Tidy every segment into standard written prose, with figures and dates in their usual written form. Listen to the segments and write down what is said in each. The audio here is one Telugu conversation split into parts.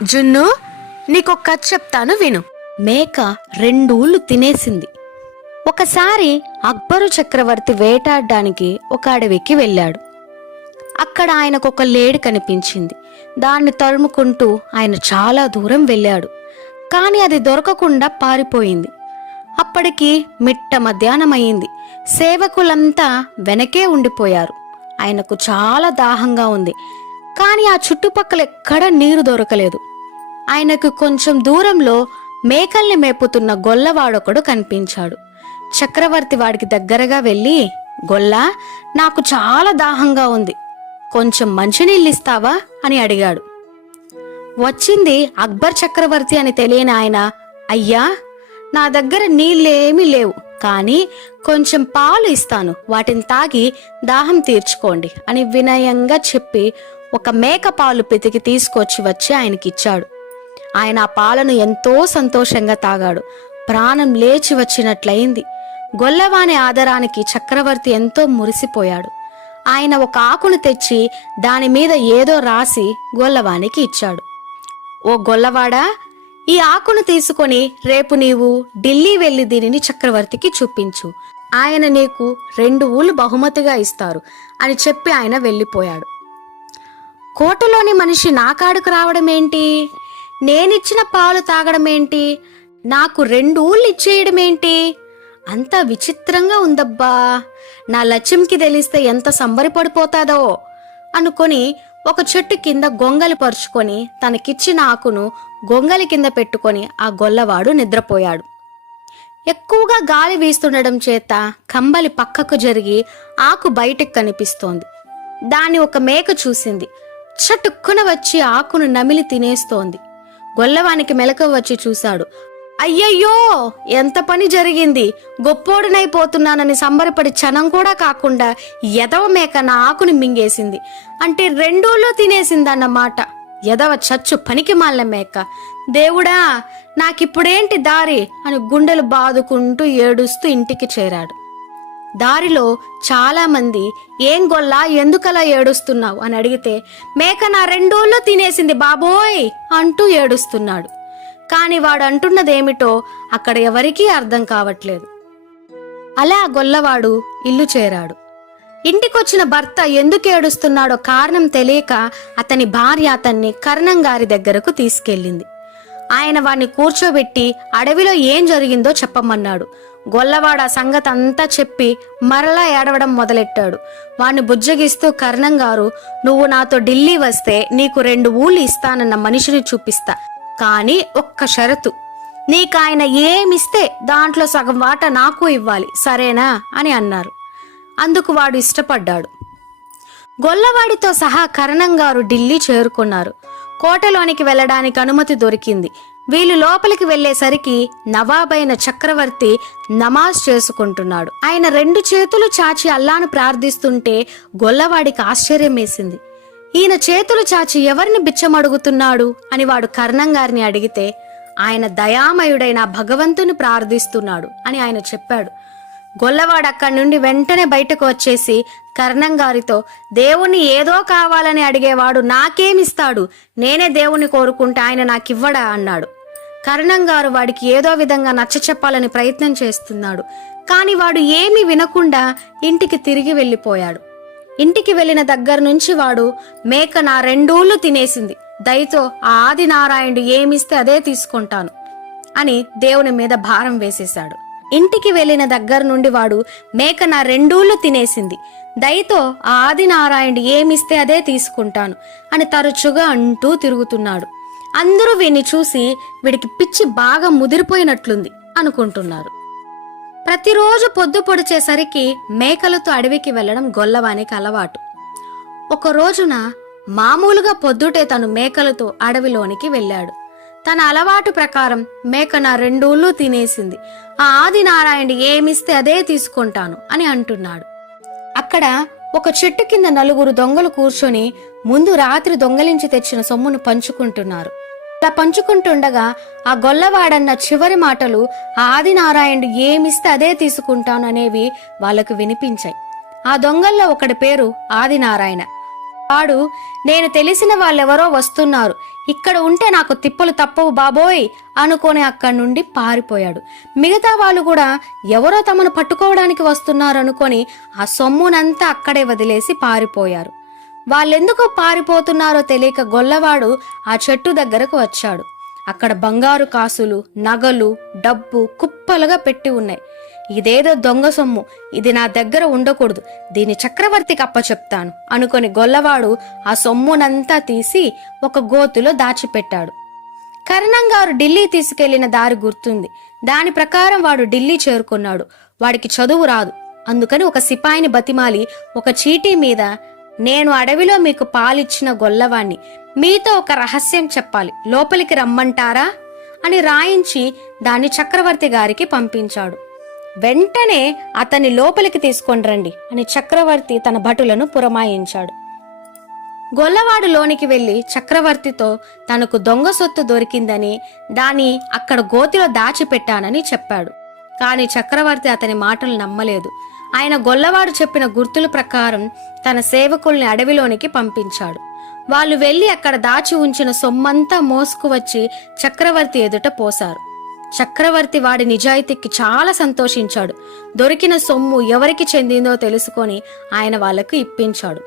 జున్ను, నీకొక కథ చెప్తాను విను. మేక 2 ఊళ్ళు తినేసింది. ఒకసారి అక్బరు చక్రవర్తి వేటాడడానికి ఒక అడవికి వెళ్ళాడు. అక్కడ ఆయనకు ఒక లేడి కనిపించింది. దాన్ని తరుముకుంటూ ఆయన చాలా దూరం వెళ్ళాడు. కాని అది దొరకకుండా పారిపోయింది. అప్పటికి మిట్ట మధ్యాహ్నం అయింది. సేవకులంతా వెనకే ఉండిపోయారు. ఆయనకు చాలా దాహంగా ఉంది. కాని ఆ చుట్టుపక్కల ఎక్కడా నీరు దొరకలేదు. ఆయనకు కొంచెం దూరంలో మేకల్ని మేపుతున్న గొల్లవాడొకడు కనిపించాడు. చక్రవర్తి వాడికి దగ్గరగా వెళ్ళి, గొల్లా, నాకు చాలా దాహంగా ఉంది, కొంచెం మంచినీళ్ళిస్తావా అని అడిగాడు. వచ్చింది అక్బర్ చక్రవర్తి అని తెలియని ఆయన, అయ్యా, నా దగ్గర నీళ్ళేమీ లేవు, కానీ కొంచెం పాలు ఇస్తాను, వాటిని తాగి దాహం తీర్చుకోండి అని వినయంగా చెప్పి ఒక మేక పాలు పితికి తీసుకొచ్చి ఆయనకిచ్చాడు. ఆయన ఆ పాలను ఎంతో సంతోషంగా తాగాడు. ప్రాణం లేచి వచ్చినట్లయింది. గొల్లవాని ఆదరానికి చక్రవర్తి ఎంతో మురిసిపోయాడు. ఆయన ఒక ఆకును తెచ్చి దాని మీద ఏదో రాసి గొల్లవానికి ఇచ్చాడు. ఓ గొల్లవాడా, ఈ ఆకును తీసుకొని రేపు నీవు ఢిల్లీ వెళ్లి దీనిని చక్రవర్తికి చూపించు. ఆయన నీకు 2 ఊళ్ళు బహుమతిగా ఇస్తారు అని చెప్పి ఆయన వెళ్ళిపోయాడు. కోటలోని మనిషి నా కాడుకు రావడమేంటి, నేనిచ్చిన పాలు తాగడమేంటి, నాకు 2 ఊళ్ళు ఇచ్చేయడమేంటి, అంత విచిత్రంగా ఉందబ్బా, నా లక్ష్యంకి తెలిస్తే ఎంత సంబరపడిపోతాదో అనుకొని ఒక చెట్టు కింద గొంగలి పరుచుకొని తనకిచ్చిన ఆకును గొంగలి కింద పెట్టుకొని ఆ గొల్లవాడు నిద్రపోయాడు. ఎక్కువగా గాలి వీస్తుండడం చేత కంబలి పక్కకు జరిగి ఆకు బయటికి కనిపిస్తోంది. దాన్ని ఒక మేక చూసింది. చటుక్కున వచ్చి ఆకును నమిలి తినేస్తోంది. గొల్లవానికి మెలకువ వచ్చి చూశాడు. అయ్యయ్యో, ఎంత పని జరిగింది, గొప్పోడునైపోతున్నానని సంబరపడి క్షణం కూడా కాకుండా ఎదవ మేక నా ఆకుని మింగేసింది, అంటే 2 ఊళ్ళో తినేసిందన్నమాట. ఎదవ చచ్చు పనికి మాలిన మేక, దేవుడా, నాకిప్పుడేంటి దారి అని గుండెలు బాదుకుంటూ ఏడుస్తూ ఇంటికి చేరాడు. దారిలో చాలా మంది, ఏం గొల్లా, ఎందుకలా ఏడుస్తున్నావు అని అడిగితే, మేక నా 2 ఊళ్ళో తినేసింది బాబోయ్ అంటూ ఏడుస్తున్నాడు. కాని వాడు అంటున్నదేమిటో అక్కడ ఎవరికీ అర్థం కావట్లేదు. అలా గొల్లవాడు ఇల్లు చేరాడు. ఇంటికొచ్చిన భర్త ఎందుకు ఏడుస్తున్నాడో కారణం తెలియక అతని భార్య అతన్ని కర్ణం గారి దగ్గరకు తీసుకెళ్ళింది. ఆయన వాణ్ణి కూర్చోబెట్టి అడవిలో ఏం జరిగిందో చెప్పమన్నాడు. గొల్లవాడు ఆ సంగతి అంతా చెప్పి మరలా ఏడవడం మొదలెట్టాడు. వాణ్ణి బుజ్జగిస్తూ కర్ణం గారు, నువ్వు నాతో ఢిల్లీ వస్తే నీకు 2 ఊళ్ళు ఇస్తానన్న మనిషిని చూపిస్తా, కానీ ఒక్క షరతు, నీకాయన ఏమిస్తే దాంట్లో సగం వాటా నాకు ఇవ్వాలి, సరేనా అని అన్నారు. అందుకు వాడు ఇష్టపడ్డాడు. గొల్లవాడితో సహా కర్ణం గారు ఢిల్లీ చేరుకున్నారు. కోటలోనికి వెళ్ళడానికి అనుమతి దొరికింది. వీళ్ళు లోపలికి వెళ్లేసరికి నవాబైన చక్రవర్తి నమాజ్ చేసుకుంటున్నాడు. ఆయన 2 చేతులు చాచి అల్లాను ప్రార్థిస్తుంటే గొల్లవాడికి ఆశ్చర్యం వేసింది. ఈయన చేతులు చాచి ఎవరిని బిచ్చమడుగుతున్నాడు అని వాడు కర్ణం గారిని అడిగితే, ఆయన దయామయుడైన భగవంతుని ప్రార్థిస్తున్నాడు అని ఆయన చెప్పాడు. గొల్లవాడు అక్కడి నుండి వెంటనే బయటకు వచ్చేసి కర్ణం గారితో, దేవుణ్ణి ఏదో కావాలని అడిగేవాడు నాకేమిస్తాడు, నేనే దేవుణ్ణి కోరుకుంటే ఆయన నాకివ్వడా అన్నాడు. కర్ణం గారు వాడికి ఏదో విధంగా నచ్చ చెప్పాలని ప్రయత్నం చేస్తున్నాడు. కాని వాడు ఏమీ వినకుండా ఇంటికి తిరిగి వెళ్ళిపోయాడు. ఇంటికి వెళ్ళిన దగ్గర నుంచి వాడు, మేక నా 2 ఊళ్ళు తినేసింది, దయతో ఆ ఆదినారాయణుడు ఏమిస్తే అదే తీసుకుంటాను అని దేవుని మీద భారం వేసేశాడు. ఇంటికి వెళ్ళిన దగ్గర నుండి వాడు, మేక నా 2 ఊళ్ళు తినేసింది, దయతో ఆ ఆదినారాయణుడు ఏమిస్తే అదే తీసుకుంటాను అని తరచుగా అంటూ తిరుగుతున్నాడు. అందరూ వీడిని చూసి వీడికి పిచ్చి బాగా ముదిరిపోయినట్లుంది అనుకుంటున్నారు. ప్రతిరోజు పొద్దు పొడిచేసరికి మేకలతో అడవికి వెళ్లడం గొల్లవానికి అలవాటు. ఒక రోజున మామూలుగా పొద్దుటే తను మేకలతో అడవిలోనికి వెళ్ళాడు. తన అలవాటు ప్రకారం మేక నా 2 ఊళ్ళు తినేసింది, ఆ ఆదినారాయణుడు ఏమిస్తే అదే తీసుకుంటాను అని అంటున్నాడు. అక్కడ ఒక చెట్టు కింద 4 దొంగలు కూర్చొని ముందు రాత్రి దొంగలించి తెచ్చిన సొమ్మును పంచుకుంటున్నారు. అలా పంచుకుంటుండగా ఆ గొల్లవాడన్న చివరి మాటలు, ఆదినారాయణుడు ఏమిస్తే అదే తీసుకుంటాను అనేవి వాళ్లకు వినిపించాయి. ఆ దొంగల్లో ఒకడి పేరు ఆదినారాయణ. వాడు నేను తెలిసిన వాళ్ళెవరో వస్తున్నారు, ఇక్కడ ఉంటే నాకు తిప్పలు తప్పవు బాబోయ్ అనుకొని అక్కడి నుండి పారిపోయాడు. మిగతా వాళ్ళు కూడా ఎవరో తమను పట్టుకోవడానికి వస్తున్నారు అనుకొని ఆ సొమ్మునంతా అక్కడే వదిలేసి పారిపోయారు. వాళ్ళెందుకు పారిపోతున్నారో తెలియక గొల్లవాడు ఆ చెట్టు దగ్గరకు వచ్చాడు. అక్కడ బంగారు కాసులు, నగలు, డబ్బు కుప్పలుగా పెట్టి ఉన్నాయి. ఇదేదో దొంగ సొమ్ము, ఇది నా దగ్గర ఉండకూడదు, దీని చక్రవర్తికి అప్పచెప్తాను అనుకొని గొల్లవాడు ఆ సొమ్మునంతా తీసి ఒక గోతులో దాచిపెట్టాడు. కరణంగారు ఢిల్లీ తీసుకెళ్లిన దారి గుర్తుంది. దాని ప్రకారం వాడు ఢిల్లీ చేరుకున్నాడు. వాడికి చదువు రాదు. అందుకని ఒక సిపాయిని బతిమాలి ఒక చీటీ మీద, నేను అడవిలో మీకు పాలిచ్చిన గొల్లవాణ్ణి, మీతో ఒక రహస్యం చెప్పాలి, లోపలికి రమ్మంటారా అని రాయించి దాన్ని చక్రవర్తి గారికి పంపించాడు. వెంటనే అతన్ని లోపలికి తీసుకొని రండి అని చక్రవర్తి తన భటులను పురమాయించాడు. గొల్లవాడు లోనికి వెళ్లి చక్రవర్తితో తనకు దొంగ సొత్తు దొరికిందని, దాన్ని అక్కడ గోతిలో దాచిపెట్టానని చెప్పాడు. కాని చక్రవర్తి అతని మాటలు నమ్మలేదు. ఆయన గొల్లవాడు చెప్పిన గుర్తుల ప్రకారం తన సేవకుల్ని అడవిలోనికి పంపించాడు. వాళ్ళు వెళ్లి అక్కడ దాచి ఉంచిన సొమ్మంతా మోసుకువచ్చి చక్రవర్తి ఎదుట పోశారు. చక్రవర్తి వాడి నిజాయితీకి చాలా సంతోషించాడు. దొరికిన సొమ్ము ఎవరికి చెందిందో తెలుసుకొని ఆయన వాళ్లకు ఇప్పించాడు.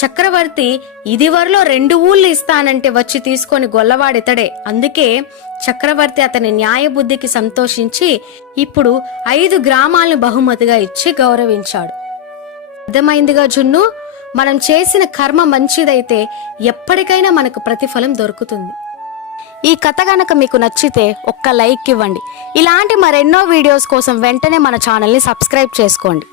చక్రవర్తి ఇదివరలో 2 ఊళ్ళు ఇస్తానంటే వచ్చి తీసుకొని గొల్లవాడితడే. అందుకే చక్రవర్తి అతని న్యాయబుద్ధికి సంతోషించి ఇప్పుడు 5 గ్రామాలను బహుమతిగా ఇచ్చి గౌరవించాడు. అర్థమైందిగా జున్ను, మనం చేసిన కర్మ మంచిదైతే ఎప్పటికైనా మనకు ప్రతిఫలం దొరుకుతుంది. ఈ కథ గనక మీకు నచ్చితే ఒక్క లైక్ ఇవ్వండి. ఇలాంటి మరెన్నో వీడియోస్ కోసం వెంటనే మన ఛానల్ని సబ్స్క్రైబ్ చేసుకోండి.